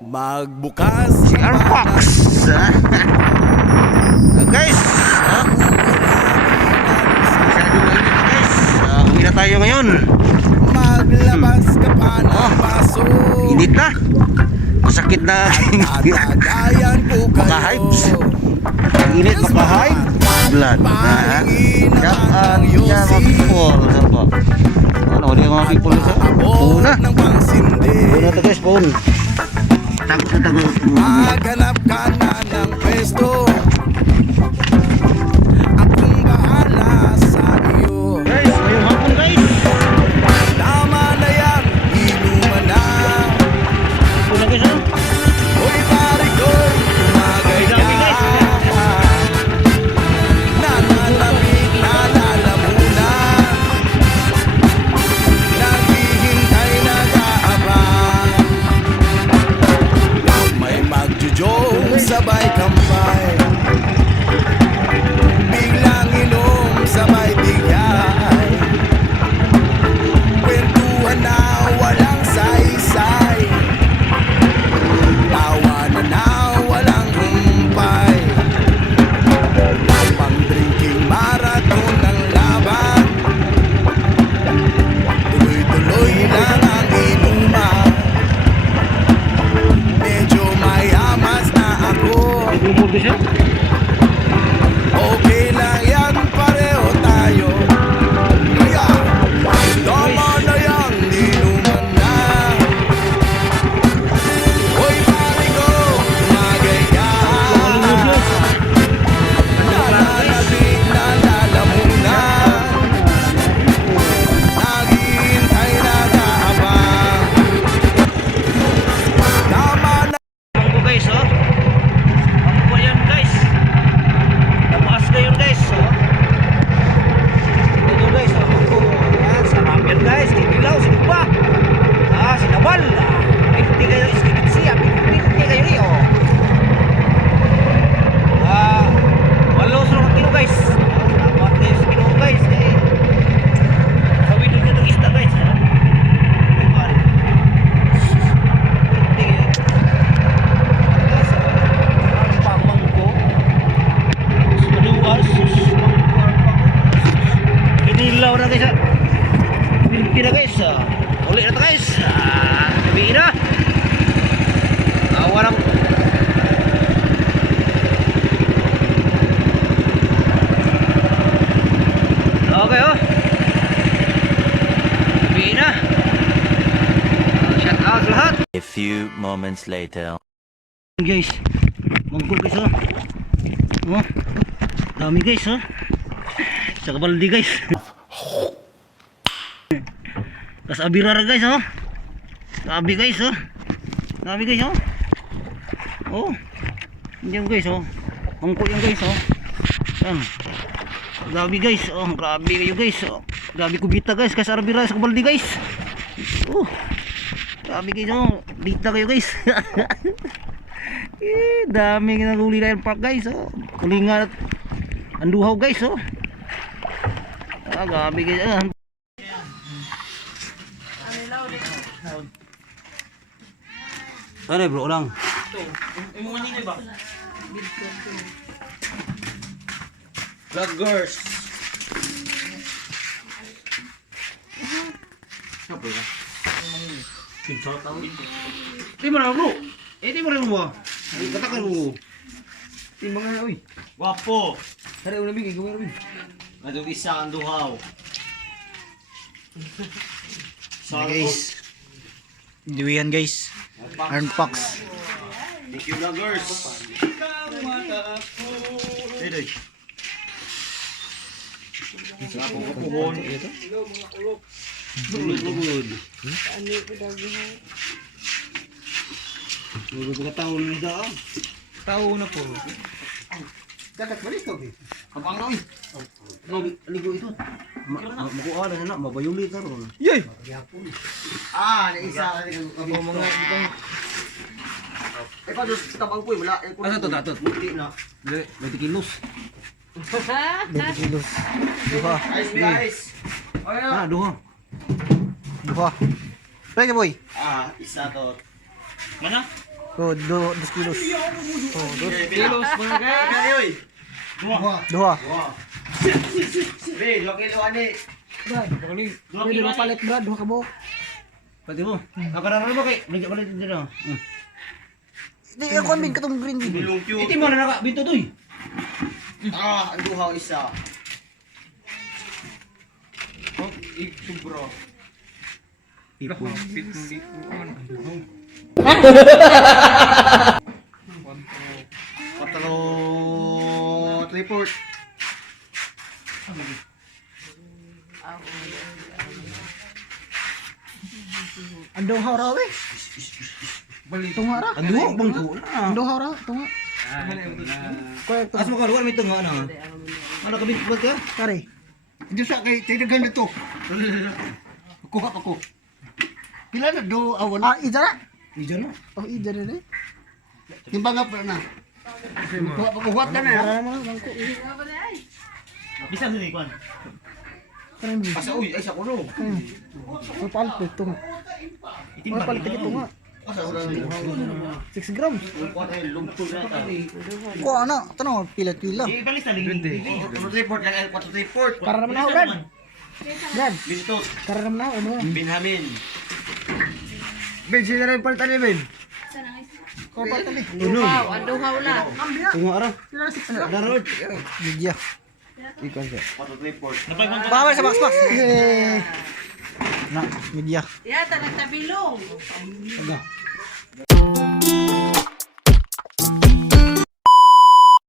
Magbukas Si Arpax. Guys, guys, uwi na tayo ngayon. Maglabas ka pa ng baso. Init na. Masakit na. Tatagayan ko kayo. Maka-hypes. Ang init, maka-hype blood. Yan mga people. Saan ba? Ano, wala yung mga people nito? Puna. Ng pangsindi. Puna to guys, pun. Takot na takot. Maghanap ka na ng pwesto. Akong bahala sa iyo. Guys, ngayong hapon guys. Tama na yan, inuman na. Puna guys, ha? Uy pare ko'y tumagay ka. Nananabig na lalamunan. Naghihintay nag-aabang. May magjujong sabay kampay. Biglang inom sabay bigay. Kwentuhan na walang saysay. Tawanan na walang humpay. Pang-drinking marathon ng laban. Tuloy-tuloy lang ang inuman. Medyo mayamas na ako. Nagmumulto siya? Okay lang yan, pareho tayo. Kaya, tama na yan, inuman na. Hoy pare ko, tumagay ka. Nananabig na lalamunan. Naghihintay nag-aabang. Tama na. Ako guys, oh. Ako yan guys. Tapas kayo guys, oh. Ito guys, oh. Ako, yan, sarap yan guys. Kikilaw, sinupa. Sinabal. Ay, hindi kayo iskibit siya. Hindi kayo rin, oh. Walos lang ang tino guys. Salamat kayo sa Ginoo guys. Kawin doon yung isda guys, ha. Ay, pare. Hindi kayo. Inilaw na guys, Pilipina guys, uli na to guys, gabi na, walang okay, oh, gabi na, shout out sa lahat. A few moments later. Guys, mangkok guys, oh, dami guys, sa kabaldi guys. Tas abirara guys, dami guys, dami guys, yan guys, mangkok yan guys, yan, dami guys, grabe kayo guys, grabe kubita guys, kasi abirara sa kabaldi guys, dami guys, dita kayo guys. Dami naguli na yung park guys, kulingan at anduhaw guys, gabi guys, ano bro lang vloggers siapa ya di mana bro? Di mana bro? Katakan mo. Timbang na oy. Wapo. Tara una bigay gawin rin. Adong isa ang duhaw. Guys, Duyan guys, Arnpax. Thank you vloggers. Hey, sa akong kapuhon. Lugod. Lugod ka taon na daan. Tao na po. Dapat balik ka, kapang na ligo ito. Makuha na sana, mabayuli ka ron. Yay! Naisa ka rin ang Mga itong pa doon sa tabang po, wala. Ano to, datot? Buti na. 20 kilos. 20 kilos. Duha. Ice. Duha. Duha. Pwede boy. Isa to. Mana? Oh, 2 kilos. Oh, 2 kilos mga guys. Kaya oy. Duha. Be, 2 kilo ani. Brad, pwede mapalit Brad, duha ka buok. Pati mo. Ako na mo kay. Balik din na. Di ako min katong green din. Bilong cute. Iti mo na naka binto doy. Ah, ang duha isa. Patalo report. Andong haraw eh. Tunga ra. Ang duha bang ko na. Andong haraw, tunga. Correct. As mo ka lugar mi tunga na. Ano ka binto ka? Kare. Hindi sa kay tidagan na to. Kuha ako. Pila na do awan. Ah, ida na. Ijo no. Oh, ida na eh. Timbang nga pa na. Kuha pa kuha na na. Para naman bangko. Bisa ni kon. Kanan din. Asa uy, ay sa kuno. Papalit ko tunga. Papalit ko tunga. Asa ura ni. 6 grams. Kuha tayo lungtol na ta. Ko ana, tanong pila-pila. Ipalis na din. Report lang 4 report. Para naman ako, Brad. Brad, Bisito para naman ako, ano? Binhamin. Ben sila rin palitan ni Ben. Ko pa tali. Wow, aduhaw lang. Tunga ara. Darod. Media. 4 report. Bawal sa box. Eh. Na, media. Yata nagtabilong. Aga.